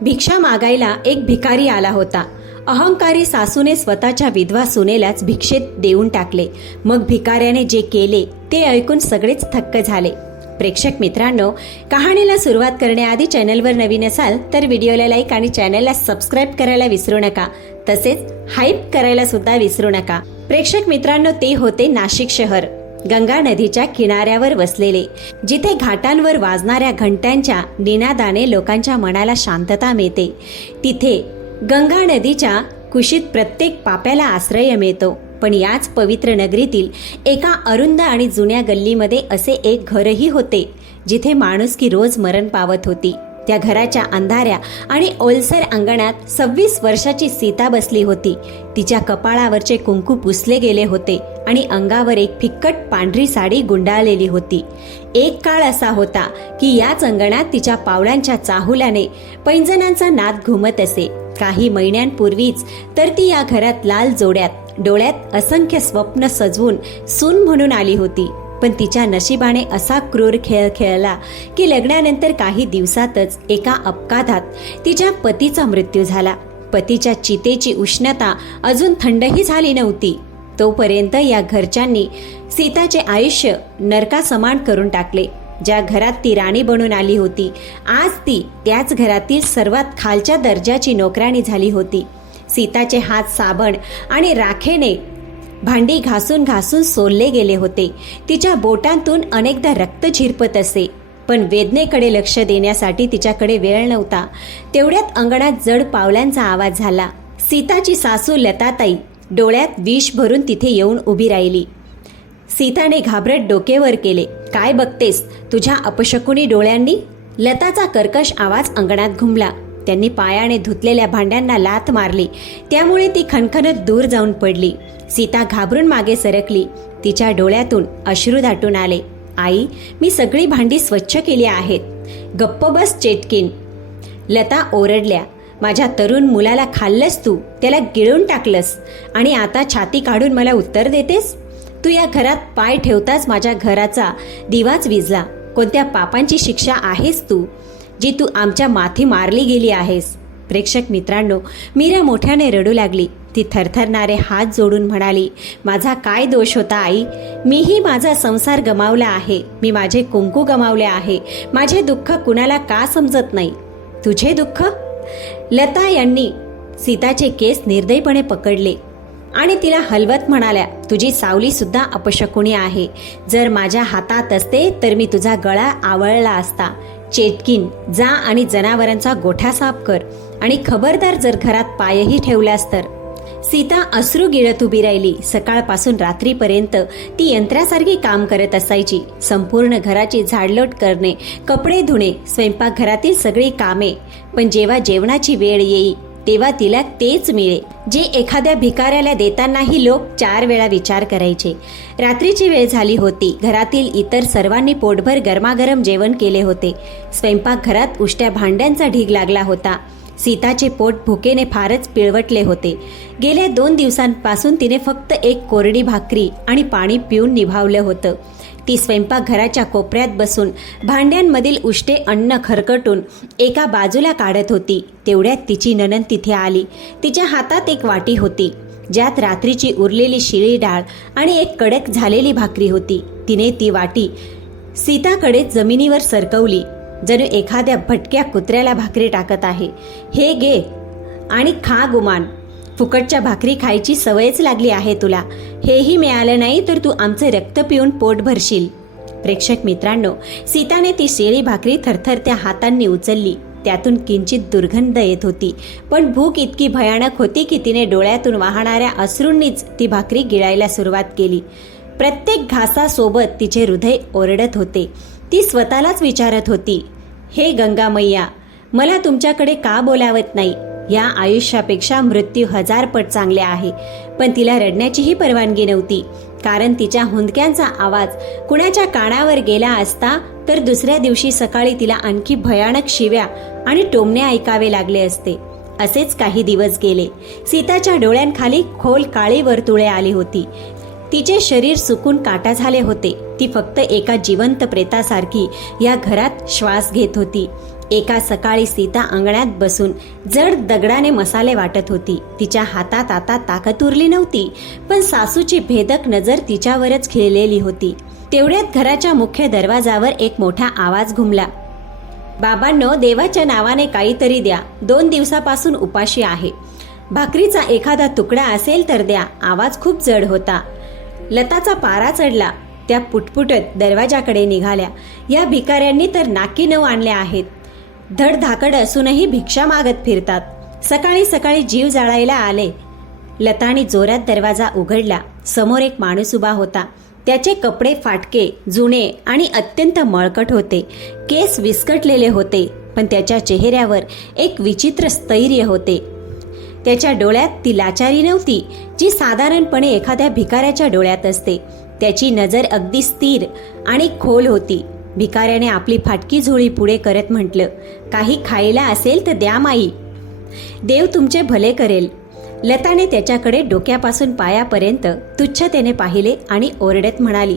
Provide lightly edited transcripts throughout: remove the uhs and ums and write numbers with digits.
भिक्षा मागायला एक भिकारी आला होता. अहंकारी सासूने स्वतःच्या विधवा सुनेलाच भिक्षेत देऊन टाकले. मग भिकाऱ्याने जे केले ते ऐकून सगळेच थक्क झाले. प्रेक्षक मित्रांनो, कहाणीला सुरुवात करण्याआधी चॅनलवर नवीन असाल तर व्हिडिओला लाईक आणि चॅनलला सबस्क्राईब करायला विसरू नका. तसेच हाईप करायला सुद्धा विसरू नका. प्रेक्षक मित्रांनो, ते होते नाशिक शहर, गंगा नदीच्या किनाऱ्यावर वसलेले, जिथे घाटांवर वाजणाऱ्या घंटांच्या निनादाने लोकांच्या मनाला शांतता मिळते. तिथे गंगा नदीच्या कुशीत प्रत्येक पाप्याला आश्रय मिळतो. पण याच पवित्र नगरीतील एका अरुंद आणि जुन्या गल्लीमध्ये असे एक घरही होते, जिथे माणुसकी रोज मरण पावत होती. त्या घराच्या अंधाऱ्या आणि ओलसर अंगणात 26 वर्षाची सीता बसली होती. तिच्या कपाळावरचे कुंकू पुसले गेले होते आणि अंगावर एक फिक्कट पांढरी साडी गुंडाळलेली होती. एक काळ असा होता की याच अंगणात तिच्या पावलांच्या चाहुल्याने पैंजणांचा नाद घुमत असे. काही महिन्यांपूर्वीच तर ती या घरात लाल जोड्यात, डोळ्यात असंख्य स्वप्न सजवून सून म्हणून आली होती. पण तिच्या नशिबाने असा क्रूर खेळ खेळला की लग्नानंतर काही दिवसातच एका अपघातात तिच्या पतीचा मृत्यू झाला. पतीच्या चितेची उष्णता अजून थंडही झाली नव्हती. तोपर्यंत या घरच्यांनी सीताचे आयुष्य नरकासमान करून टाकले. ज्या घरात ती राणी बनून आली होती, आज ती त्याच घरातील सर्वात खालच्या दर्जाची नोकराणी झाली होती. सीताचे हात साबण आणि राखेने भांडी घासून घासून सोलले गेले होते. तिच्या बोटांतून अनेकदा रक्त झिरपत असे. पण वेदनेकडे लक्ष देण्यासाठी तिच्याकडे वेळ नव्हता. तेवढ्यात अंगणात जड पावलांचा आवाज झाला. सीताची सासू लताताई डोळ्यात विष भरून तिथे येऊन उभी राहिली. सीताने घाबरट डोके वर केले. काय बघतेस तुझ्या अपशकुनी डोळ्यांनी? लताचा कर्कश आवाज अंगणात घुमला. त्यांनी पायाने धुतलेल्या भांड्यांना लाथ मारली. त्यामुळे ती खणखणत दूर जाऊन पडली. सीता घाबरून मागे सरकली. तिच्या डोळ्यातून अश्रू दाटून आले. आई, मी सगळी भांडी स्वच्छ केली आहेत. गप्प बस चेटकीन, लता ओरडल्या. माझ्या तरुण मुलाला खाल्लंस तू, त्याला गिळून टाकलंस आणि आता छाती काढून मला उत्तर देतेस? तू या घरात पाय ठेवताच माझ्या घराचा दिवाच विझला. कोणत्या पापांची शिक्षा आहेस तू, जी तू आमच्या माथी मारली गेली आहेस? प्रेक्षक मित्रांनो, मीरा मोठ्याने रडू लागली. ती थरथरणारे हात जोडून म्हणाली, माझा काय दोष होता आई? मीही माझा संसार गमावला आहे. मी माझे कुंकू गमावले आहे. माझे दुःख कुणाला का समजत नाही? तुझे दुःख? लता यांनी सीताचे केस निर्दयीपणे पकडले आणि तिला हलवत म्हणाल्या, तुझी सावली सुद्धा अपशकुनी आहे. जर माझ्या हातात असते तर मी तुझा गळा आवळला असता. चेटकीन, जा आणि जनावरांचा गोठा साफ कर आणि खबरदार जर घरात पायही ठेवलास तर. सीता अश्रू गिळत उभी राहिली. सकाळपासून रात्रीपर्यंत ती यंत्रासारखी काम करत असायची. संपूर्ण घराची झाडलोट करणे, कपडे धुणे, स्वयंपाकघरातील सगळी कामे. पण जेव्हा जेवणाची वेळ येई तेव्हा तिला तेच मिळे जे एखाद्या भिकाऱ्याला देतानाही लोक 4 वेळा विचार करायचे. रात्रीची वेळ झाली होती. घरातील इतर सर्वांनी पोटभर गरमागरम जेवण केले होते. स्वयंपाकघरात उष्ट्या भांड्यांचा ढीग लागला होता. सीताचे पोट भुकेने फारच पिळवटले होते. गेल्या 2 दिवसांपासून तिने फक्त एक कोरडी भाकरी आणि पाणी पिऊन निभावलं होतं. ती स्वयंपाकघराच्या कोपऱ्यात बसून भांड्यांमधील उष्टे अन्न खरकटून एका बाजूला काढत होती. तेवढ्यात तिची नणंद तिथे आली. तिच्या हातात एक वाटी होती, ज्यात रात्रीची उरलेली शिळी डाळ आणि एक कडक झालेली भाकरी होती. तिने ती वाटी सीताकडे जमिनीवर सरकवली, जणू एखाद्या भटक्या कुत्र्याला भाकरी टाकत आहे. हे घे आणि खा गुमान. फुकटच्या भाकरी खायची सवयच लागली आहे तुला. हेही मिळालं नाही तर तू आमचे रक्त पिऊन पोट भरशील. प्रेक्षक मित्रांनो, सीताने ती शिळी भाकरी थरथरत्या हातांनी उचलली. त्यातून किंचित दुर्गंध येत होती. पण भूक इतकी भयानक होती की तिने डोळ्यातून वाहणाऱ्या अश्रूंनीच ती भाकरी गिळायला सुरुवात केली. प्रत्येक घासासोबत तिचे हृदय ओरडत होते. ती स्वतःलाच विचारत होती, हे गंगा मैया, मला तुमच्याकडे का बोलावत नाही? या आयुष्यापेक्षा मृत्यू 1000 पट चांगले आहे. पण तिला रडण्याचीही परवानगी नव्हती, कारण तिच्या हुंदक्यांचा आवाज कुणाच्या कानावर गेला असता तर दुसऱ्या दिवशी सकाळी तिला आणखी भयानक शिव्या आणि टोमणे ऐकावे लागले असते. असेच काही दिवस गेले. सीताच्या डोळ्यांखाली खोल काळी वर्तुळे आली होती. तिचे शरीर सुकून काटा झाले होते. ती फक्त एका जिवंत प्रेतासारखी या घरात श्वास घेत होती. एका सकाळी सीता अंगणात बसून जड दगडाने मसाले वाटत होती. तिच्या हातात आता ताकद उरली नव्हती, पण सासूची भेदक नजर तिच्यावरच खिळलेली होती. तेवढ्यात घराच्या मुख्य दरवाजावर एक मोठा आवाज घुमला. बाबांनो, देवाच्या नावाने काहीतरी द्या. 2 दिवसापासून उपाशी आहे. भाकरीचा एखादा तुकडा असेल तर द्या. आवाज खूप जड होता. लताचा पारा चढला. त्या पुटपुटत दरवाजाकडे निघाल्या. या भिकाऱ्यांनी तर नाकी नऊ आणल्या आहेत. धडधाकड असूनही भिक्षा मागत फिरतात. सकाळी सकाळी जीव जाळायला आले. लताने जोरात दरवाजा उघडला. समोर एक माणूस उभा होता. त्याचे कपडे फाटके, जुने आणि अत्यंत मळकट होते. केस विस्कटलेले होते, पण त्याच्या चेहऱ्यावर एक विचित्र स्थैर्य होते. त्याच्या डोळ्यात ती लाचारी नव्हती जी साधारणपणे एखाद्या भिकाऱ्याच्या डोळ्यात असते. त्याची नजर अगदी स्थिर आणि खोल होती. भिकाऱ्याने आपली फाटकी झोळी पुढे करत म्हटलं, काही खायला असेल तर द्या माई, देव तुमचे भले करेल. लताने त्याच्याकडे डोक्यापासून पायापर्यंत तुच्छतेने पाहिले आणि ओरडत म्हणाली,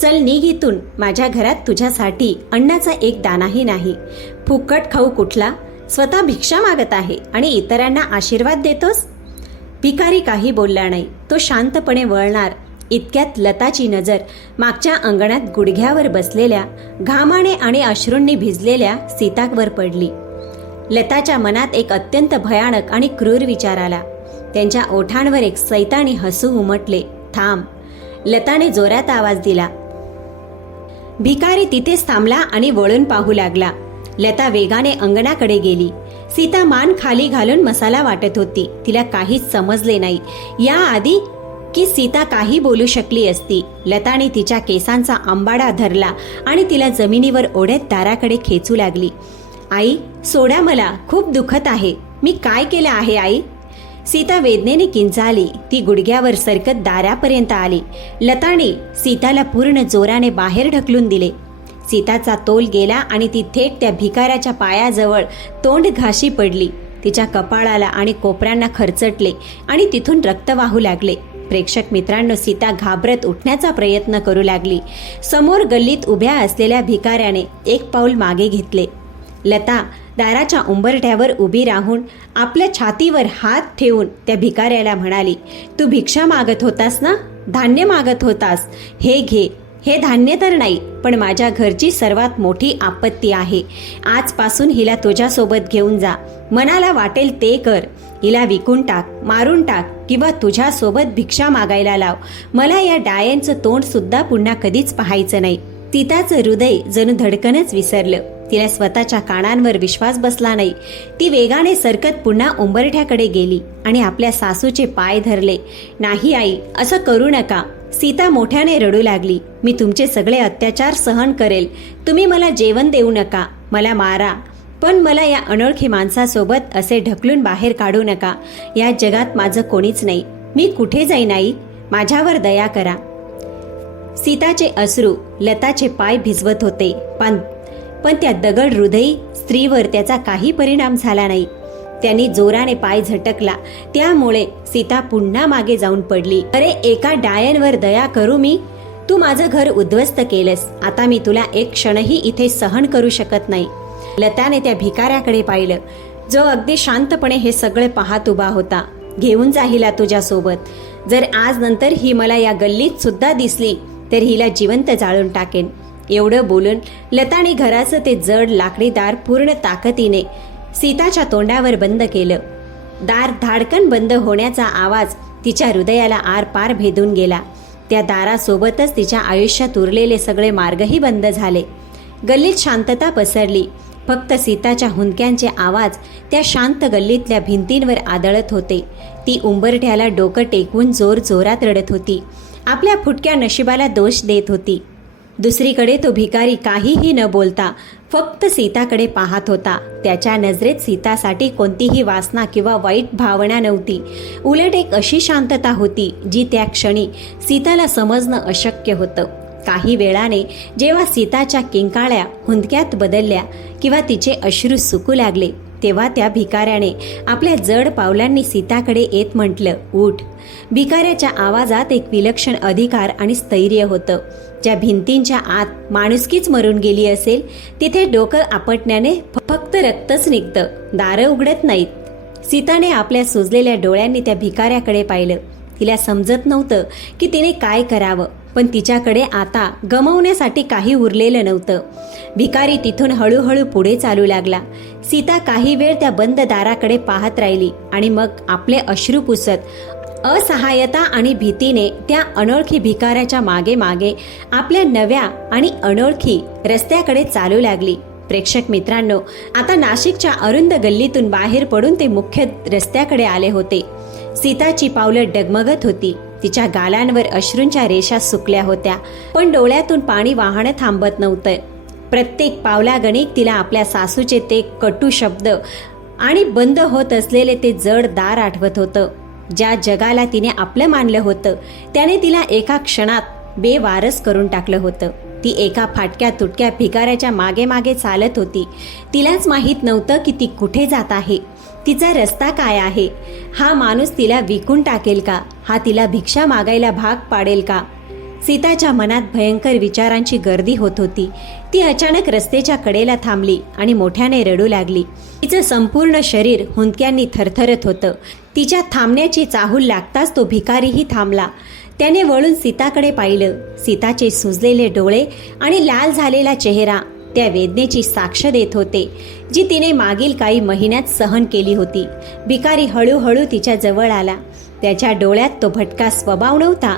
चल निघ इथून. माझ्या घरात तुझ्यासाठी अन्नाचा एक दानाही नाही. फुकट खाऊ कुठला. स्वतः भिक्षा मागत आहे आणि इतरांना आशीर्वाद देतोस. भिकारी काही बोलला नाही. तो शांतपणे वळणार इतक्यात लताची नजर मागच्या अंगणात गुडघ्यावर बसलेल्या, घामाने आणि अश्रूंनी भिजलेल्या सीतावर पडली. लताच्या मनात एक अत्यंत भयानक आणि क्रूर विचार आला. त्यांच्या ओठांवर एक सैतानी हसू उमटले. थांब. लताने जोरात आवाज दिला. भिकारी तिथेच थांबला आणि वळून पाहू लागला. लता वेगाने अंगणाकडे गेली. सीता मान खाली घालून मसाला वाटत होती. तिला काहीच समजले नाही याआधी की सीता काही बोलू शकली असती. लताने तिच्या केसांचा आंबाडा धरला आणि तिला जमिनीवर ओढत दाराकडे खेचू लागली. आई, सोडा मला. खूप दुखत आहे. मी काय केलं आहे आई? सीता वेदनेने किंचाळली. ती गुडघ्यावर सरकत दारापर्यंत आली. लताने सीताला पूर्ण जोराने बाहेर ढकलून दिले. सीताचा तोल गेला आणि ती थेट त्या भिकाऱ्याच्या पायाजवळ तोंड घाशी पडली. तिच्या कपाळाला आणि कोपऱ्यांना खरचटले आणि तिथून रक्त वाहू लागले. प्रेक्षक मित्रांनो, सीता घाबरत उठण्याचा प्रयत्न करू लागली. समोर गल्लीत उभ्या असलेल्या भिकाऱ्याने एक पाऊल मागे घेतले. लता दाराच्या उंबरठ्यावर उभी राहून आपल्या छातीवर हात ठेवून त्या भिकाऱ्याला म्हणाली, तू भिक्षा मागत होतास ना? धान्य मागत होतास. हे घे. हे धान्य तर नाही, पण माझ्या घरची सर्वात मोठी आपत्ती आहे. आजपासून हिला तुझ्यासोबत घेऊन जा. मनाला वाटेल ते कर. हिला विकून टाक, मारून टाक किंवा तुझ्यासोबत भिक्षा मागायला लाव. मला या डायांचं तोंड सुद्धा पुन्हा कधीच पाहायचं नाही. सीताचं हृदय जणू धडकनच विसरलं. तिला स्वतःच्या कानांवर विश्वास बसला नाही. ती वेगाने सरकत पुन्हा उंबरठ्याकडे गेली आणि आपल्या सासूचे पाय धरले. नाही आई, असं करू नका. सीता मोठ्याने रडू लागली. मी तुमचे सगळे अत्याचार सहन करेल. तुम्ही मला जेवण देऊ नका, मला मारा, पण मला या अनोळखी माणसासोबत असे ढकलून बाहेर काढू नका. या जगात माझं कोणीच नाही. मी कुठे जाईन आई? माझ्यावर दया करा. सीताचे अश्रू लताचे पाय भिजवत होते, पण त्या दगड हृदयी स्त्रीवर त्याचा काही परिणाम झाला नाही. त्यांनी जोराने पाय झटकला. त्यामुळे सीता पुन्हा मागे जाऊन पडली. अरे, एका डायनवर दया करू मी? तू माझं घर उद्ध्वस्त केलंस. आता मी तुला एक क्षणही इथे सहन करू शकत नाही. लताने त्या भिकाऱ्याकडे पाहिलं, जो अगदी शांतपणे हे सगळे पाहत उभा होता. घेऊन जा हिला तुझ्यासोबत. जर आज नंतर ही मला या गल्लीत सुद्धा दिसली तर हिला जिवंत जाळून टाकेन. एवढं बोलून लताने घराचं ते जड लाकडी दार पूर्ण ताकदीने सीताच्या तोंडावर बंद केलं. दार धाडकन बंद होण्याचा आवाज तिच्या हृदयाला आरपार भेदून गेला. त्या दारासोबतच तिच्या आयुष्यात उरलेले सगळे मार्गही बंद झाले. गल्लीत शांतता पसरली. फक्त सीताच्या हुंदक्यांचे आवाज त्या शांत गल्लीतल्या भिंतींवर आदळत होते. ती उंबरठ्याला डोकं टेकवून जोर जोरात रडत होती. आपल्या फुटक्या नशिबाला दोष देत होती. दुसरीकडे तो भिकारी काहीही न बोलता फक्त सीताकडे पाहत होता. त्याच्या नजरेत सीतासाठी कोणतीही वासना किंवा वाईट भावना नव्हती. उलट एक अशी शांतता होती जी त्या क्षणी सीताला समजणं अशक्य होतं. काही वेळाने जेव्हा सीताच्या किंकाळ्या हुंदक्यात बदलल्या किंवा तिचे अश्रू सुकू लागले, तेव्हा त्या भिकाऱ्याने आपल्या जड पावलांनी सीताकडे येत म्हटलं, उठ. भिकाऱ्याच्या आवाजात एक विलक्षण अधिकार आणि स्थैर्य होतं. ज्या भिंतींच्या आत माणुसकीच मरून गेली असेल, तिथे डोकं आपटण्याने फक्त रक्तच निघतं, दारं उघडत नाहीत. सीताने आपल्या सुजलेल्या डोळ्यांनी त्या भिकाऱ्याकडे पाहिलं. तिला समजत नव्हतं की तिने काय करावं, पण तिच्याकडे आता गमावण्यासाठी काही उरलेलं नव्हतं. भिकारी तिथून हळूहळू पुढे चालू लागला. सीता काही वेळ त्या बंद दाराकडे पाहत राहिली आणि मग आपले अश्रू पुसत असहाय्यता आणि भीतीने त्या अनोळखी भिकाऱ्याच्या मागे मागे आपल्या नव्या आणि अनोळखी रस्त्याकडे चालू लागली. प्रेक्षक मित्रांनो, आता नाशिकच्या अरुंद गल्लीतून बाहेर पडून ते मुख्य रस्त्याकडे आले होते. सीताची पावलं डगमगत होती. तिच्या गालांवर अश्रूंच्या रेषा सुकल्या होत्या, पण डोळ्यातून पाणी वाहणं थांबत नव्हतं. प्रत्येक पावलागणिक तिला आपल्या सासूचे ते कटू शब्द आणि बंद होत असलेले ते जड दार आठवत होतं. ज्या जगाला तिने आपलं मानलं होतं त्याने तिला एका क्षणात बेवारस करून टाकलं होतं. ती एका फाटक्या तुटक्या भिकाऱ्याच्या मागे मागे चालत होती. तिलाच माहीत नव्हतं की ती कुठे जात आहे, तिचा रस्ता काय आहे. हा माणूस तिला विकून टाकेल का? हा तिला भिक्षा मागायला भाग पाडेल का? सीताच्या मनात भयंकर विचारांची गर्दी होत होती. ती अचानक रस्त्याच्या कडेला थांबली आणि मोठ्याने रडू लागली. तिचं संपूर्ण शरीर हुंदक्यांनी थरथरत होतं. तिच्या थांबण्याची चाहूल लागताच तो भिकारीही थांबला. त्याने वळून सीताकडे पाहिलं. सीताचे सुजलेले डोळे आणि लाल झालेला चेहरा त्या वेदनेची साक्ष देत होते, जी तिने मागील काही महिन्यात सहन केली होती. भिकारी हळूहळू तिच्या जवळ आला. त्याच्या डोळ्यात तो भटका स्वभाव नव्हता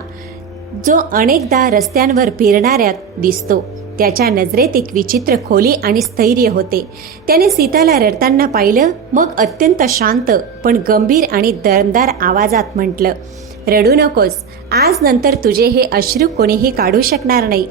जो अनेकदा रस्त्यांवर फिरणाऱ्यात दिसतो. त्याच्या नजरेत एक विचित्र खोली आणि स्थैर्य होते. त्याने सीताला रडताना पाहिलं, मग अत्यंत शांत पण गंभीर आणि दमदार आवाजात म्हटलं, रडू नकोस, आज नंतर तुझे हे अश्रू कोणीही काढू शकणार नाही.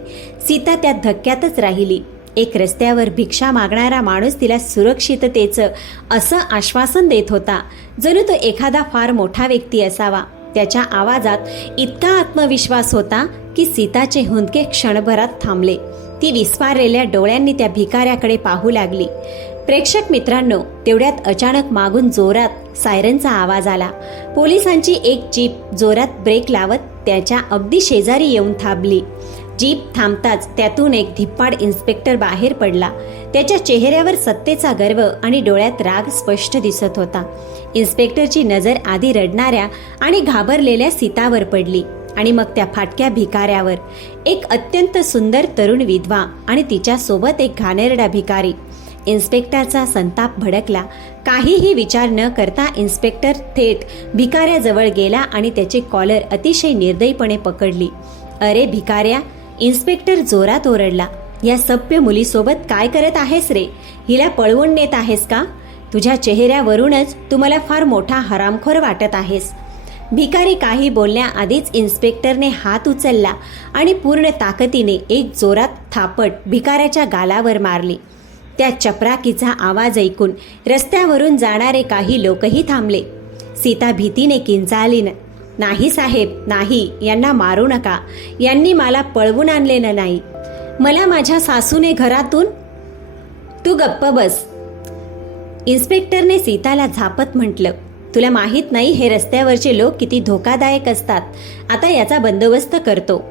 सीता त्या धक्क्यातच राहिली. एक रस्त्यावर भिक्षा मागणारा माणूस तिला सुरक्षिततेचं असं आश्वासन देत होता, जणू तो एखादा फार मोठा व्यक्ती असावा. त्याच्या आवाजात इतका आत्मविश्वास होता की सीताचे हुंदके क्षणभरात थांबले. ती विस्फारलेल्या डोळ्यांनी त्या भिकाऱ्याकडे पाहू लागली. प्रेक्षक मित्रांनो, तेवढ्यात अचानक मागून जोरात सायरनचा आवाज आला. पोलिसांची एक जीप जोरात ब्रेक लावत त्याच्या अगदी शेजारी येऊन थांबली. जीप थांबताच त्यातून एक धिप्पाड इन्स्पेक्टर बाहेर पडला. त्याच्या चेहऱ्यावर सत्तेचा गर्व आणि डोळ्यात राग स्पष्ट दिसत होता. इन्स्पेक्टरची नजर आधी रडणाऱ्या आणि घाबरलेल्या सीतावर पडली आणि मग त्या फाटक्या भिकाऱ्यावर. एक अत्यंत सुंदर तरुण विधवा आणि तिच्यासोबत एक घाणेरडा भिकारी. इन्स्पेक्टरचा संताप भडकला. काहीही विचार न करता इन्स्पेक्टर थेट भिकाऱ्याजवळ गेला आणि त्याची कॉलर अतिशय निर्दयीपणे पकडली. अरे भिकाऱ्या, इन्स्पेक्टर जोरात ओरडला. या सभ्य मुलीसोबत काय करत आहेस रे? हिला पळवून नेत आहेस का? तुझ्या चेहऱ्यावरूनच तू मला फार मोठा हरामखोर वाटत आहेस. भिकारी काही बोलण्याआधीच इन्स्पेक्टरने हात उचलला आणि पूर्ण ताकदीने एक जोरात थापट भिकाऱ्याच्या गालावर मारली. त्या चपराकीचा आवाज ऐकून रस्त्यावरून जाणारे काही लोकही थांबले. सीता भीतीने किंचाळली, नाही साहेब, नाही, यांना मारू नका. यांनी मला पळवून आणलेलं नाही. मला माझ्या सासूने घरातून. तू गप्प बस, इन्स्पेक्टरने सीताला झापत म्हटलं. तुला माहीत नाही हे रस्त्यावरचे लोक किती धोकादायक असतात. आता याचा बंदोबस्त करतो.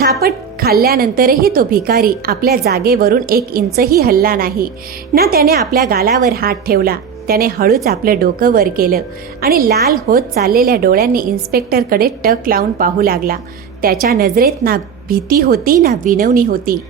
थापट खाल्ल्यानंतरही तो भिकारी आपल्या जागेवरून 1 इंचही हलला नाही ना. त्याने आपल्या गालावर हात ठेवला. त्याने हळूच आपलं डोकं वर केलं आणि लाल होत चाललेल्या डोळ्यांनी इन्स्पेक्टरकडे टक लावून पाहू लागला. त्याच्या नजरेत ना भीती होती ना विनवणी होती.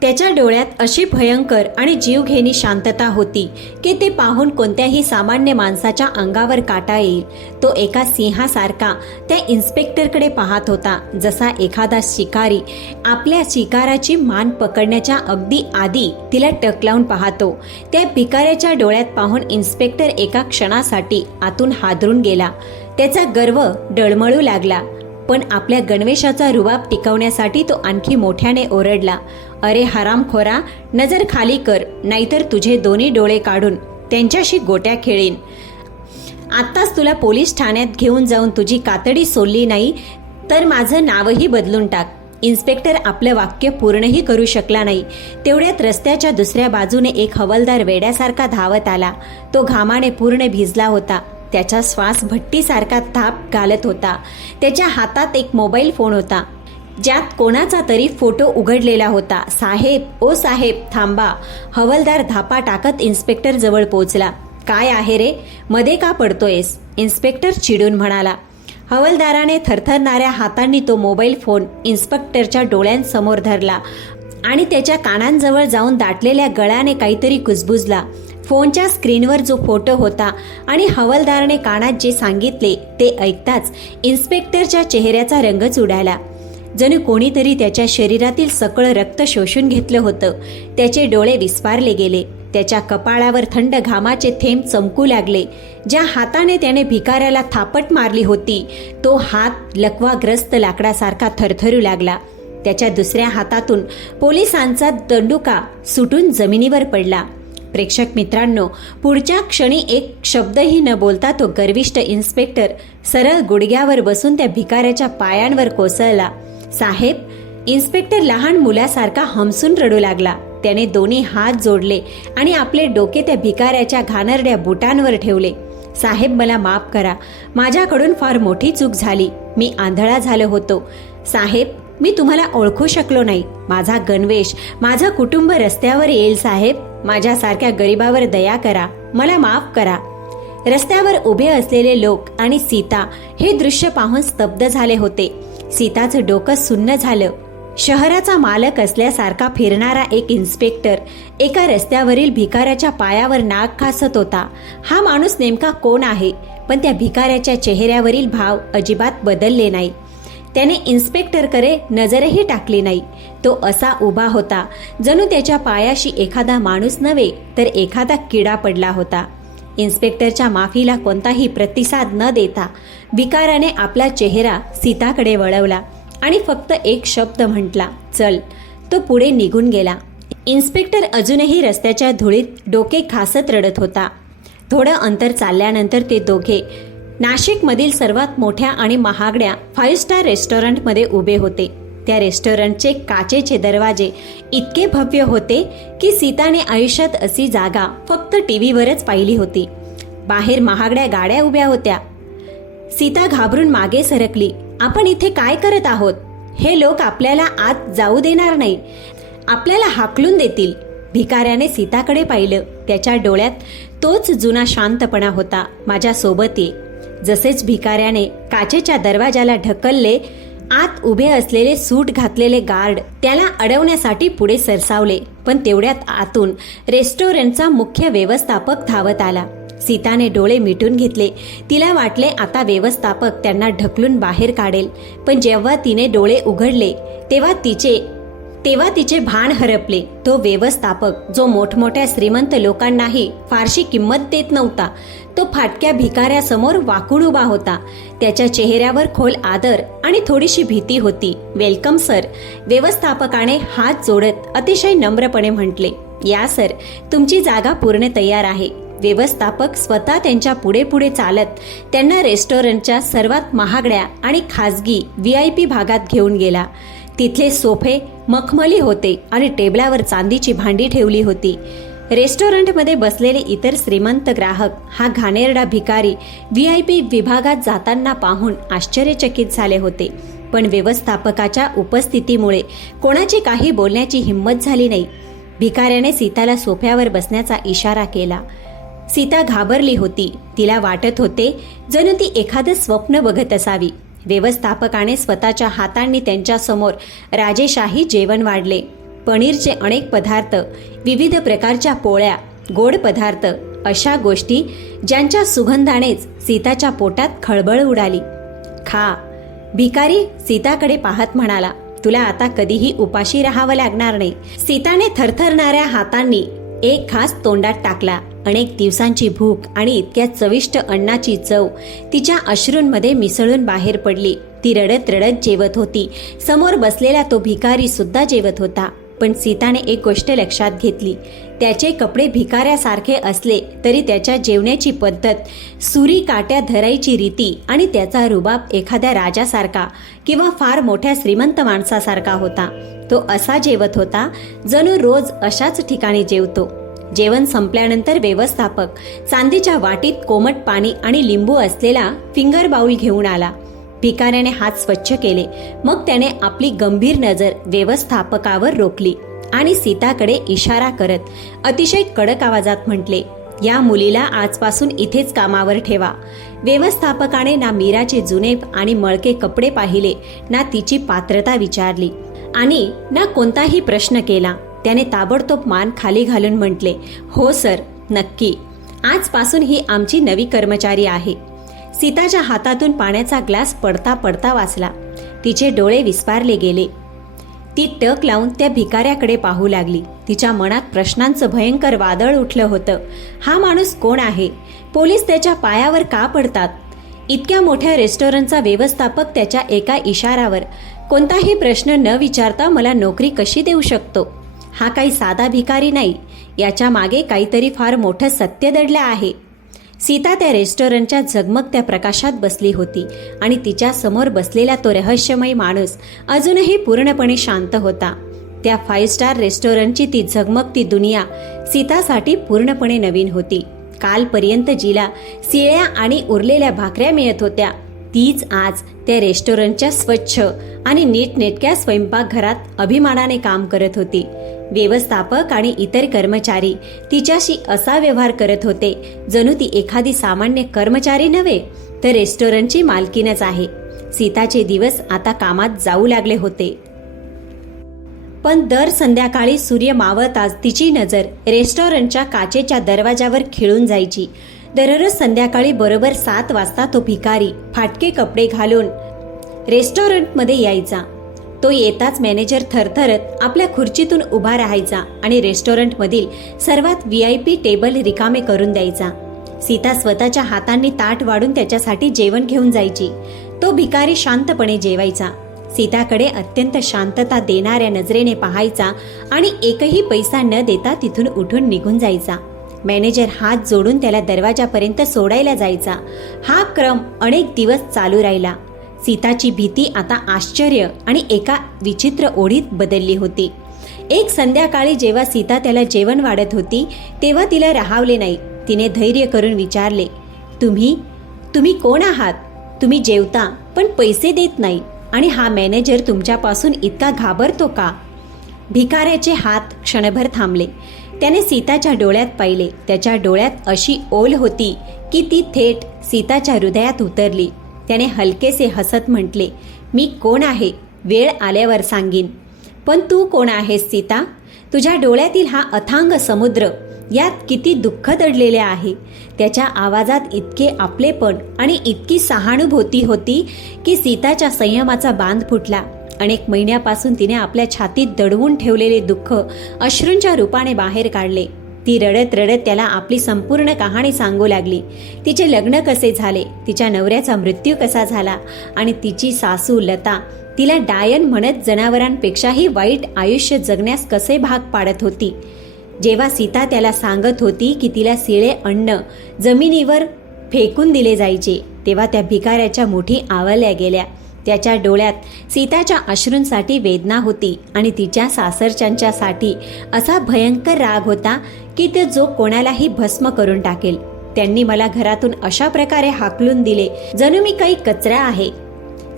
त्याच्या डोळ्यात अशी भयंकर आणि जीवघेणी शांतता होती की ते पाहून कोणत्याही सामान्य माणसाच्या अंगावर काटा येईल. तो एका सिंहासारखा त्या इन्स्पेक्टरकडे पाहत होता, जसा एखादा शिकारी आपल्या शिकाराची मान पकडण्याच्या अगदी आधी तिला टकलावून पाहतो. त्या भिकाऱ्याच्या डोळ्यात पाहून इन्स्पेक्टर एका क्षणासाठी आतून हादरून गेला. त्याचा गर्व डळमळू लागला, पण आपल्या गणवेशाचा रुबाब टिकवण्यासाठी तो आणखी मोठ्याने ओरडला, अरे हरामखोरा, नजर खाली कर, नाहीतर तुझे दोन्ही डोळे काढून त्यांच्याशी गोट्या खेळीन. आत्ताच तुला पोलीस ठाण्यात घेऊन जाऊन तुझी कातडी सोडली नाही तर माझं नावही बदलून टाक. इन्स्पेक्टर आपलं वाक्य पूर्णही करू शकला नाही. तेवढ्यात रस्त्याच्या दुसऱ्या बाजूने एक हवालदार वेड्यासारखा धावत आला. तो घामाने पूर्ण भिजला होता. त्याचा श्वास भट्टीसारखा ताप घालत होता. त्याच्या हातात एक मोबाईल फोन होता. ज्यात कोणाचा तरी फोटो उघडलेला होता. साहेब, ओ साहेब थांबा. हवालदार धापा टाकत इन्स्पेक्टर जवळ पोहोचला. काय आहे रे, मध्ये का पडतोयस? इन्स्पेक्टर चिडून म्हणाला. हवालदाराने थरथरणाऱ्या हातांनी तो मोबाईल फोन इन्स्पेक्टरच्या डोळ्यांसमोर धरला आणि त्याच्या कानांजवळ जाऊन दाटलेल्या गळ्याने काहीतरी कुजबुजला. फोनच्या स्क्रीनवर जो फोटो होता आणि हवालदाराने कानात जे सांगितले ते ऐकताच इन्स्पेक्टरच्या चेहऱ्याचा रंगच उडाला. जणू कोणीतरी त्याच्या शरीरातील सकळ रक्त शोषून घेतलं होतं. त्याचे डोळे विस्फारले गेले. त्याच्या कपाळावर थंड घामाचे थेंब चमकू लागले. ज्या हाताने त्याने भिकाऱ्याला थापट मारली होती तो हात लकवाग्रस्त लाकडासारखा थरथरू लागला. त्याच्या दुसऱ्या हातातून पोलिसांचा दंडुका सुटून जमिनीवर पडला. प्रेक्षक मित्रांनो, पुढच्या क्षणी एक शब्दही न बोलता तो गर्विष्ठ इन्स्पेक्टर सरळ गुडघ्यावर बसून त्या भिकाऱ्याच्या पायांवर कोसळला. साहेब, इन्स्पेक्टर लहान मुलासारखा हमसून रडू लागला. त्याने दोन्ही हात जोडले आणि आपले डोके त्या भिकाऱ्याच्या घाणेरड्या बुटांवर ठेवले. साहेब, मला माफ करा. माझ्याकडून फार मोठी चूक झाली. मी आंधळा झालो होतो. साहेब, मी तुम्हाला ओळखू शकलो नाही. माझा गणवेश, माझं कुटुंब रस्त्यावर येईल. साहेब, माझ्यासारख्या गरीबावर दया करा. मला माफ करा. रस्त्यावर उभे असलेले लोक आणि सीता हे दृश्य पाहून स्तब्ध झाले होते. सीताचं डोकं सुन्न झालं. शहराचा मालक असल्यासारखा फिरणारा एक इन्स्पेक्टर एका रस्त्यावरील भिकाऱ्याच्या पायावर नाक घासत होता. हा माणूस नेमका कोण आहे? पण त्या भिकाऱ्याच्या चेहऱ्यावरील भाव अजिबात बदलले नाही. त्याने इन्स्पेक्टरकडे नजरही टाकली नाही. तो असा उभा होता जणू त्याच्या पायाशी एखादा माणूस नव्हे तर एखादा किडा पडला होता. इन्स्पेक्टरच्या माफीला कोणताही प्रतिसाद न देता भिकाऱ्याने आपला चेहरा सीताकडे वळवला आणि फक्त एक शब्द म्हटला, चल. तो पुढे निघून गेला. इन्स्पेक्टर अजूनही रस्त्याच्या धुळीत डोके घासत रडत होता. थोडं अंतर चालल्यानंतर ते दोघे नाशिकमधील सर्वात मोठ्या आणि महागड्या 5 स्टार रेस्टॉरंटमध्ये उभे होते. त्या रेस्टॉरंटचे काचेचे दरवाजे इतके भव्य होते की सीताने आयुष्यात अशी जागा फक्त टीव्हीवरच पाहिली होती. बाहेर महागड्या गाड्या उभ्या होत्या. सीता घाबरून मागे सरकली. आपण इथे काय करत आहोत? हे लोक आपल्याला आत जाऊ देणार नाही. आपल्याला हाकलून देतील. भिकाऱ्याने सीताकडे पाहिलं. त्याच्या डोळ्यात तोच जुना शांतपणा होता. माझ्या सोबत ये. जसेच भिकाऱ्याने काचेच्या दरवाजाला ढकलले, आत उभे असलेले सूट घातलेले गार्ड त्याला अडवण्यासाठी पुढे सरसावले. पण तेवढ्यात आतून रेस्टॉरंटचा मुख्य व्यवस्थापक धावत आला. सीताने डोळे मिटून घेतले. तिला वाटले आता व्यवस्थापक त्यांना ढकलून बाहेर काढेल. पण जेव्हा तिने डोळे उघडले तेव्हा तिचे भान हरपले. तो व्यवस्थापक जो मोठमोठ्या श्रीमंत लोकांनाही फारशी किंमत देत नव्हता, तो फाटक्या भिकाऱ्यासमोर वाकून उभा होता. त्याच्या चेहऱ्यावर खोल आदर आणि थोडीशी भीती होती. वेलकम सर, व्यवस्थापकाने हात जोडत अतिशय नम्रपणे म्हटले. या सर, तुमची जागा पूर्ण तयार आहे. व्यवस्थापक स्वतः त्यांच्या पुढे पुढे चालत त्यांना रेस्टॉरंटच्या सर्वात महागड्या आणि खाजगी VIP भागात घेऊन गेला. तिथले सोफे मखमली होते आणि टेबलावर चांदीची भांडी ठेवली होती. रेस्टॉरंटमध्ये बसलेले इतर श्रीमंत ग्राहक हा घाणेरडा भिकारी VIP विभागात जाताना पाहून आश्चर्यचकित झाले होते. पण व्यवस्थापकाच्या उपस्थितीमुळे कोणाची काही बोलण्याची हिंमत झाली नाही. भिकाऱ्याने सीताला सोफ्यावर बसण्याचा इशारा केला. सीता घाबरली होती. तिला वाटत होते जणू ती एखादं स्वप्न बघत असावी. व्यवस्थापकाने स्वतःच्या हातांनी त्यांच्यासमोर राजेशाही जेवण वाढले. पनीरचे अनेक पदार्थ, विविध प्रकारच्या पोळ्या, गोड पदार्थ, अशा गोष्टी ज्यांच्या सुगंधानेच सीताच्या पोटात खळबळ उडाली. खा. भिकारी सीताकडे पाहत म्हणाला. तुला आता कधीही उपाशी राहावं लागणार नाही. सीताने थरथरणाऱ्या हातांनी एक घास तोंडात टाकला. अनेक दिवसांची भूक आणि इतक्या चविष्ट अन्नाची चव तिच्या अश्रूंमध्ये मिसळून बाहेर पडली. ती रडत रडत जेवत होती. समोर बसलेला तो भिकारी सुद्धा जेवत होता. पण सीताने एक गोष्ट लक्षात घेतली. त्याचे कपडे भिकाऱ्यासारखे असले तरी त्याच्या जेवण्याची पद्धत, सुरी काट्या धरायची रीती आणि त्याचा रुबाब एखाद्या राजासारखा किंवा फार मोठ्या श्रीमंत माणसासारखा होता. तो असा जेवत होता जणू रोज अशाच ठिकाणी जेवतो. जेवण संपल्यानंतर व्यवस्थापक चांदीच्या वाटीत कोमट पाणी आणि लिंबू असलेला फिंगर बाउल घेऊन आला. भिकाऱ्याने हात स्वच्छ केले. मग त्याने आपली गंभीर नजर व्यवस्थापकावर रोखली आणि सीताकडे इशारा करत अतिशय कडक आवाजात म्हटले, या मुलीला आजपासून इथेच कामावर ठेवा. व्यवस्थापकाने ना मीराचे जुने आणि मळके कपडे पाहिले, ना तिची पात्रता विचारली आणि ना कोणताही प्रश्न केला. त्याने ताबडतोब मान खाली घालून म्हटले, हो सर, नक्की. आजपासून ही आमची नवी कर्मचारी आहे. सीताच्या हातातून पाण्याचा ग्लास पडता पडता वाचला. तिचे डोळे विस्फारले गेले. ती टक लावून त्या भिकाऱ्याकडे पाहू लागली. तिच्या मनात प्रश्नांचं भयंकर वादळ उठलं होतं. हा माणूस कोण आहे? पोलीस त्याच्या पायावर का पडतात? इतक्या मोठ्या रेस्टॉरंटचा व्यवस्थापक त्याच्या एका इशारावर कोणताही प्रश्न न विचारता मला नोकरी कशी देऊ शकतो? हा काही साधा भिकारी नाही. याच्या मागे काहीतरी फार मोठं सत्य दडलं आहे. सीता त्या रेस्टॉरंटच्या झगमगत्या प्रकाशात बसली होती आणि तिच्या समोर बसलेला तो रहस्यमय माणूस अजूनही पूर्णपणे शांत होता. त्या 5 स्टार रेस्टॉरंटची ती झगमगती दुनिया सीतासाठी पूर्णपणे नवीन होती. कालपर्यंत जिला शिळ्या आणि उरलेल्या भाकऱ्या मिळत होत्या, तीच आज त्या रेस्टॉरंटच्या स्वच्छ आणि नीटनेटक्या स्वयंपाकघरात अभिमानाने काम करत होती. व्यवस्थापक आणि इतर कर्मचारी तिच्याशी असा व्यवहार करत होते जणू ती एखादी सामान्य कर्मचारी नव्हे, तर रेस्टॉरंटची मालकीणच आहे. सीताचे दिवस आता कामात जाऊ लागले होते. पण दर संध्याकाळी सूर्य मावळताच तिची नजर रेस्टॉरंटच्या काचेच्या दरवाजावर खिळून जायची. दररोज संध्याकाळी बरोबर 7 वाजता तो भिकारी फाटके कपडे घालून रेस्टॉरंटमध्ये यायचा. तो येताच मॅनेजर थरथरत आपल्या खुर्चीतून उभा राहायचा आणि रेस्टॉरंटमधील सर्वात VIP टेबल रिकामे करून द्यायचा. सीता स्वतःच्या हातांनी ताट वाढून त्याच्यासाठी जेवण घेऊन जायची. तो भिकारी शांतपणे जेवायचा. सीताकडे अत्यंत शांतता देणाऱ्या नजरेने पाहायचा आणि एकही पैसा न देता तिथून उठून निघून जायचा. मॅनेजर हात जोडून त्याला दरवाजापर्यंत सोडायला जायचा. हा क्रम अनेक दिवस चालू राहिला. सीताची भीती आता आश्चर्य आणि एका विचित्र ओढीत बदलली होती. एक संध्याकाळी जेव्हा सीता त्याला जेवण वाढत होती तेव्हा तिला राहावले नाही. तिने धैर्य करून विचारले, तुम्ही कोण आहात? तुम्ही जेवता पण पैसे देत नाही आणि हा मॅनेजर तुमच्यापासून इतका घाबरतो का? भिकाऱ्याचे हात क्षणभर थांबले. त्याने सीताच्या डोळ्यात पाहिले. त्याच्या डोळ्यात अशी ओल होती की ती थेट सीताच्या हृदयात उतरली. त्याने हलकेसे हसत म्हटले, मी कोण आहे वेळ आल्यावर सांगीन. पण तू कोण आहेस सीता? तुझ्या डोळ्यातील हा अथांग समुद्र, यात किती दुःख दडलेले आहे. त्याच्या आवाजात इतके आपलेपण आणि इतकी सहानुभूती होती की सीताच्या संयमाचा बांध फुटला. अनेक महिन्यापासून तिने आपल्या छातीत दडवून ठेवलेले दुःख अश्रूंच्या रूपाने बाहेर काढले. ती रडत रडत त्याला आपली संपूर्ण कहाणी सांगू लागली. तिचे लग्न कसे झाले, तिच्या नवऱ्याचा मृत्यू कसा झाला आणि तिची सासू लता तिला डायन म्हणत जनावरांपेक्षाही वाईट आयुष्य जगण्यास कसे भाग पाडत होती. जेव्हा सीता त्याला सांगत होती की तिला शिळे अन्न जमिनीवर फेकून दिले जायचे, तेव्हा त्या भिकाऱ्याच्या मुठी आवळल्या गेल्या. त्याच्या डोळ्यात सीताच्या अश्रूंसाठी वेदना होती आणि तिच्या सासरच्यांच्यासाठी असा भयंकर राग होता की ते जो कोणालाही भस्म करून टाकेल. त्यांनी मला घरातून अशा प्रकारे हाकलून दिले जणू मी काही कचरा आहे,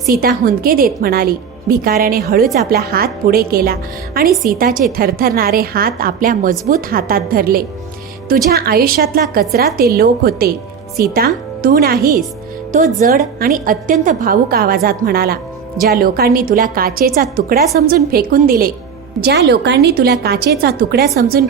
सीता हुंदके देत म्हणाली. भिकाऱ्याने हळूच आपला हात पुढे केला आणि सीताचे थरथरणारे हात आपल्या मजबूत हातात धरले. तुझ्या आयुष्यातला कचरा ते लोक होते सीता, तू नाहीस. तो जड आणि अत्यंत भावूक आवाजात म्हणाला. ज्या लोकांनी तुला काचेचा तुकडा समजून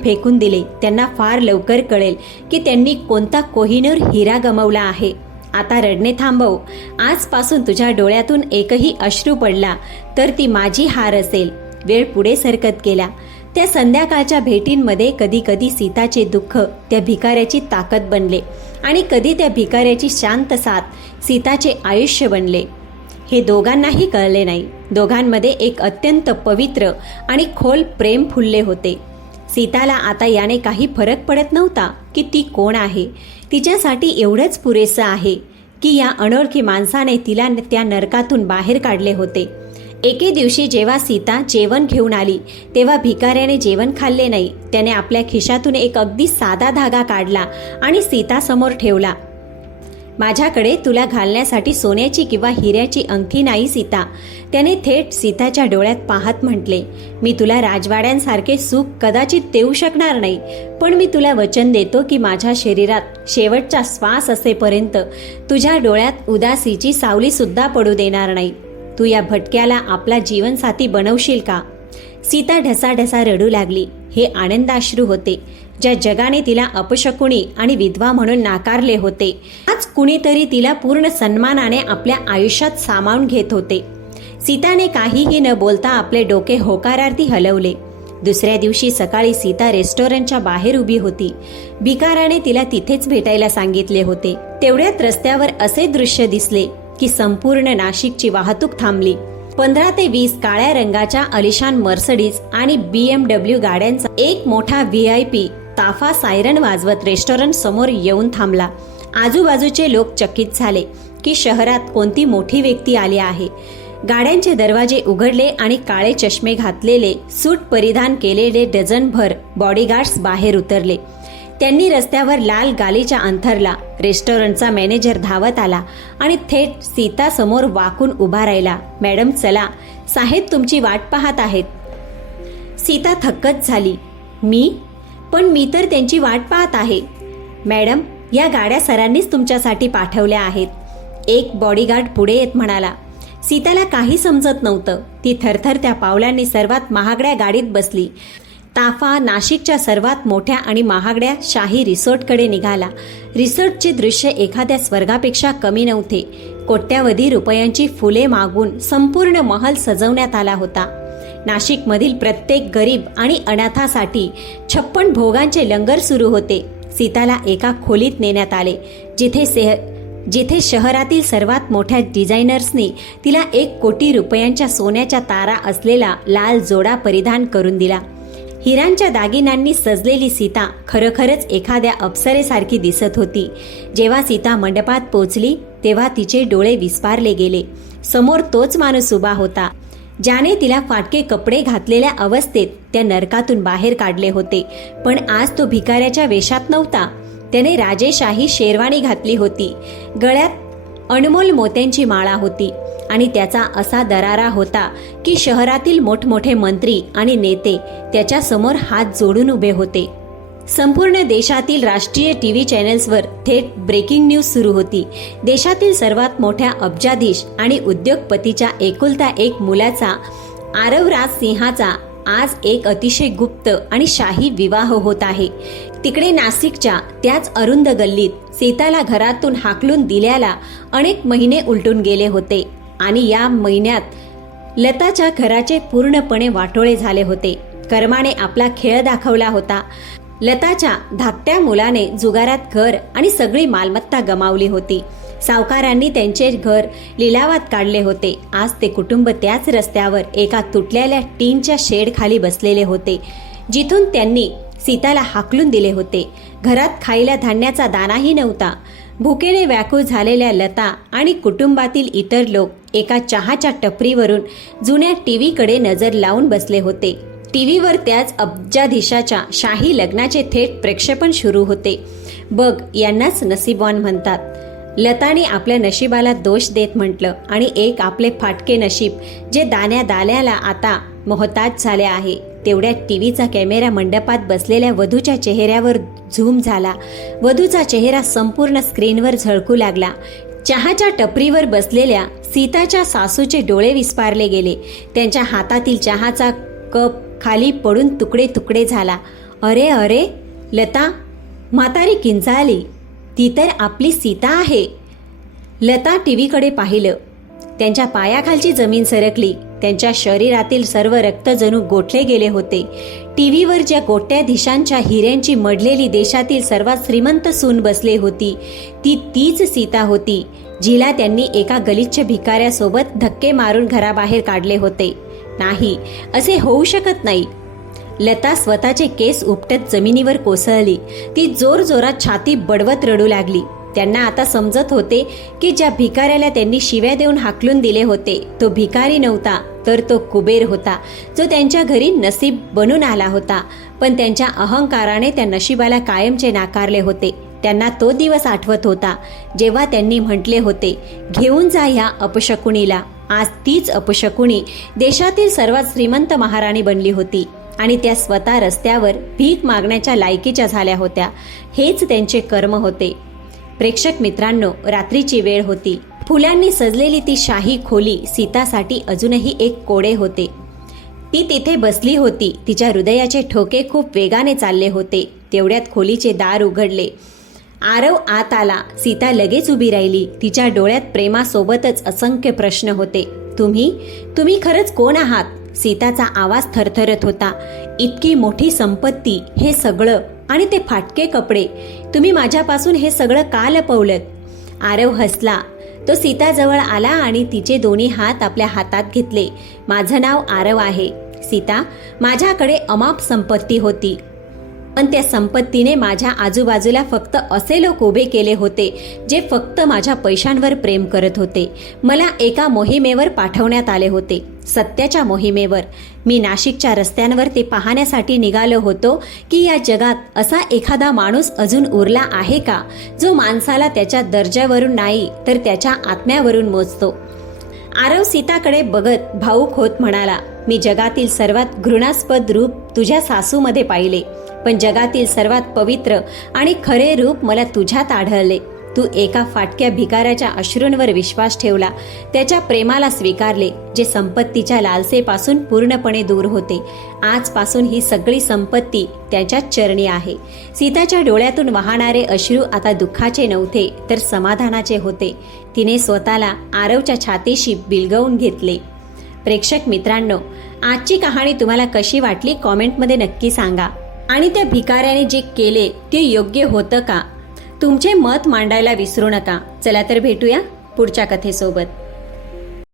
फेकून दिले त्यांना फार लवकर कळेल की त्यांनी कोणता कोहिनूर हिरा गमावला आहे. आता रडणे थांबव. आजपासून तुझ्या डोळ्यातून एकही अश्रू पडला तर ती माझी हार असेल. वेळ पुढे सरकत गेला. त्या संध्याकाळच्या भेटींमध्ये कधी कधी सीताचे दुःख त्या भिकाऱ्याची ताकद बनले आणि कधी त्या भिकाऱ्याची शांत साथ सीताचे आयुष्य बनले. हे दोघांनाही कळले नाही. दोघांमध्ये एक अत्यंत पवित्र आणि खोल प्रेम फुलले होते. सीताला आता याने काही फरक पडत नव्हता की ती कोण आहे. तिच्यासाठी एवढंच पुरेसं आहे की या अनोळखी माणसाने तिला त्या नरकातून बाहेर काढले होते. एके दिवशी जेव्हा सीता जेवण घेऊन आली तेव्हा भिकाऱ्याने जेवण खाल्ले नाही. त्याने आपल्या खिशातून एक अगदी साधा धागा काढला आणि सीतासमोर ठेवला. माझ्याकडे तुला घालण्यासाठी सोन्याची किंवा हिऱ्याची अंगठी नाही सीता. त्याने थेट सीताच्या डोळ्यात पाहत म्हटले, मी तुला राजवाड्यांसारखे सुख कदाचित देऊ शकणार नाही, पण मी तुला वचन देतो की माझ्या शरीरात शेवटचा श्वास असेपर्यंत तुझ्या डोळ्यात उदासीची सावली सुद्धा पडू देणार नाही. तू या भटक्याला आपला जीवनसाथी बनवशील का? सीता ढसाढसा रडू लागली. हे आनंदाश्रू होते, ज्या जगाने तिला अपशकुनी आणि विधवा म्हणून नाकारले होते. आज कुणीतरी तिला पूर्ण सन्मानाने आपल्या आयुष्यात सामावून घेत होते. सीताने काहीही न बोलता आपले डोके होकारार्थी हलवले. दुसऱ्या दिवशी सकाळी सीता रेस्टॉरंटच्या बाहेर उभी होती. भिकाराने तिला तिथेच भेटायला सांगितले होते. तेवढ्यात रस्त्यावर असे दृश्य दिसले की संपूर्ण नाशिकची वाहतूक थांबली. 15 ते 20 काळ्या रंगाच्या अलिशान मर्सडीज आणि BMW गाड्यांचा एक मोठा VIP ताफा सायरन वाजवत रेस्टॉरंट समोर येऊन थांबला. आजूबाजूचे लोक चकित झाले की शहरात कोणती मोठी व्यक्ती आली आहे. गाड्यांचे दरवाजे उघडले आणि काळे चष्मे घातलेले, सूट परिधान केलेले डझनभर बॉडीगार्ड्स बाहेर उतरले. त्यांनी रस्त्यावर लाल गालिचा अंथरला. रेस्टॉरंटचा मॅनेजर धावत आला आणि थेट सीता समोर वाकून उभा राहिला. मॅडम चला, साहेब तुमची वाट पाहत आहेत. सीता थक्कच झाली. पण मी तर त्यांची वाट पाहत आहे. मॅडम, या गाड्या सरांनीच तुमच्यासाठी पाठवल्या आहेत, एक बॉडीगार्ड पुढे येत म्हणाला. सीताला काही समजत नव्हतं. ती थरथरत्या पावलांनी सर्वात महागड्या गाडीत बसली. ताफा नाशिकच्या सर्वात मोठ्या आणि महागड्या शाही रिसॉर्टकडे निघाला. रिसॉर्टचे दृश्य एखाद्या स्वर्गापेक्षा कमी नव्हते. कोट्यावधी रुपयांची फुले मागून संपूर्ण महल सजवण्यात आला होता. नाशिकमधील प्रत्येक गरीब आणि अनाथासाठी 56 भोगांचे लंगर सुरू होते. सीताला एका खोलीत नेण्यात आले, जिथे शहरातील सर्वात मोठ्या डिझायनर्सनी तिला 1 कोटी रुपयांच्या सोन्याच्या तारा असलेला लाल जोडा परिधान करून दिला. हिरांच्या दागिन्यांनी सजलेली सीता खरोखरच एखाद्या अप्सरेसारखी दिसत होती. जेव्हा सीता मंडपात पोचली तेव्हा तिचे डोळे विस्फारले गेले. समोर तोच माणूस उभा होता ज्याने तिला फाटके कपडे घातलेल्या अवस्थेत त्या नरकातून बाहेर काढले होते. पण आज तो भिकाऱ्याच्या वेशात नव्हता. त्याने राजेशाही शेरवानी घातली होती. गळ्यात अनमोल मोत्यांची माळा होती आणि त्याचा असा दरारा होता की शहरातील मोठमोठे मंत्री आणि नेते त्याच्या समोर हात जोडून उभे होते. संपूर्ण देशातील राष्ट्रीय टीव्ही चॅनेल्सवर थेट ब्रेकिंग न्यूज सुरू होती. देशातील सर्वात मोठ्या अब्जाधीश आणि उद्योगपतीच्या एकुलता एक मुलाचा, आरवराज सिंहाचा आज एक अतिशय गुप्त आणि शाही विवाह होत आहे. तिकडे नाशिकच्या त्याच अरुंद गल्लीत सीताला घरातून हाकलून दिल्याला अनेक महिने उलटून गेले होते आणि या महिन्यात लताच्या घराचे पूर्णपणे वाटोळे झाले होते. कर्माने आपला खेळ दाखवला होता. लताच्या धाकट्या मुलाने जुगारात घर आणि सगळी मालमत्ता गमावली होती. सावकारांनी त्यांचे घर लिलावात काढले होते. आज ते कुटुंब त्याच रस्त्यावर एका तुटलेल्या टीनच्या शेड खाली बसलेले होते, जिथून त्यांनी सीताला हाकलून दिले होते. घरात खायला धान्याचा दानाही नव्हता. भुकेने व्याकुळ झालेल्या लता आणि कुटुंबातील इतर लोक एका चहाच्या टपरीवरून जुन्या टीव्हीकडे नजर लावून बसले होते. टीव्हीवर त्याच अब्जाधीशाच्या शाही लग्नाचे थेट प्रक्षेपण सुरू होते. बघ, यांनाच नशीबवान म्हणतात. लताने आपल्या नशिबाला दोष देत म्हटलं. आणि एक आपले फाटके नशीब जे दाण्या दाण्याला आता मोहताज झाले आहे. तेवढ्यात टीव्हीचा कॅमेरा मंडपात बसलेल्या वधूच्या चेहऱ्यावर झूम झाला. वधूचा चेहरा संपूर्ण स्क्रीनवर झळकू लागला. चहाच्या टपरीवर बसलेल्या सीताच्या सासूचे डोळे विस्फारले गेले. त्यांच्या हातातील चहाचा कप खाली पडून तुकडे तुकडे झाला. अरे अरे, लता, म्हातारी किंचाळली. ती तर आपली सीता आहे. लता टीव्हीकडे पाहिलं. त्यांच्या पायाखालची जमीन सरकली. त्यांच्या शरीरातील सर्व रक्त जणू गोठले गेले होते. टीव्हीवर ज्या कोट्याधीशांच्या हिऱ्यांची मढलेली देशातील सर्वात श्रीमंत सून बसली होती, ती तीच सीता होती जिला त्यांनी एका गलिच्छ भिकाऱ्यासोबत धक्के मारून घराबाहेर काढले होते. नाही, असे होऊ शकत नाही. लता स्वतःचे केस उपटत जमिनीवर कोसळली. ती जोरजोरात छाती बडवत रडू लागली. त्यांना आता समजत होते की ज्या भिकाऱ्याला त्यांनी शिव्या देऊन हाकलून दिले होते तो भिकारी नव्हता, तर तो कुबेर होता, जो त्यांच्या घरी नसीब बनून आला होता. पण त्यांच्या अहंकाराने त्या नशिबाला कायमचे नाकारले होते. त्यांना तो दिवस आठवत होता जेव्हा त्यांनी म्हटले होते, घेऊन जा ह्या अपशकुनीला. आज तीच अपशकुनी देशातील सर्वात श्रीमंत महाराणी बनली होती आणि त्या स्वतः रस्त्यावर भीक मागण्याच्या लायकीच्या झाल्या होत्या. हेच त्यांचे कर्म होते. प्रेक्षक मित्रांनो, रात्रीची वेळ होती. फुलांनी सजलेली ती शाही खोली सीतासाठी अजूनही एक कोडे होते. ती तिथे बसली होती. तिच्या हृदयाचे ठोके खूप वेगाने चालले होते. तेवढ्यात खोलीचे दार उघडले. आरव आत आला. सीता लगेच उभी राहिली. तिच्या डोळ्यात प्रेमासोबतच असंख्य प्रश्न होते. तुम्ही खरंच कोण आहात? सीताचा आवाज थरथरत होता. इतकी मोठी संपत्ती, हे सगळं आणि ते फाटके कपडे, तुम्ही माझ्यापासून हे सगळं का लपवलंत? आरव हसला. तो सीताजवळ आला आणि तिचे दोन्ही हात आपल्या हातात घेतले. माझं नाव आरव आहे सीता. माझ्याकडे अमाप संपत्ती होती, पण त्या संपत्तीने माझ्या आजूबाजूला फक्त असे लोक उभे केले होते जे फक्त माझ्या पैशांवर प्रेम करत होते. मला एका मोहिमेवर पाठवण्यात आले होते, सत्याच्या मोहिमेवर. मी नाशिकच्या रस्त्यांवर ते पाहण्यासाठी निघालो होतो की या जगात असा एखादा माणूस अजून उरला आहे का, जो माणसाला त्याच्या दर्जावरून नाही तर त्याच्या आत्म्यावरून मोजतो. आरव सीताकडे बघत भाऊक होत म्हणाला, मी जगातील सर्वात घृणास्पद रूप तुझ्या सासूमध्ये पाहिले, पण जगातील सर्वात पवित्र आणि खरे रूप मला तुझ्यात आढळले. तू एका फाटक्या भिकाऱ्याच्या अश्रूंवर विश्वास ठेवला, त्याच्या प्रेमाला स्वीकारले, जे संपत्तीच्या लालसेपासून पूर्णपणे दूर होते. आजपासून ही सगळी संपत्ती त्याच्याच चरणी आहे. सीताच्या डोळ्यातून वाहणारे अश्रू आता दुःखाचे नव्हते तर समाधानाचे होते. तिने स्वतःला आरवच्या छातीशी बिलगवून घेतले. प्रेक्षक मित्रांनो, आजची कहाणी तुम्हाला कशी वाटली कॉमेंटमध्ये नक्की सांगा. आणि त्या भिकाऱ्याने जे केले ते योग्य होतं का? तुमचे मत मांडायला विसरू नका. चला तर भेटूया पुढच्या कथेसोबत.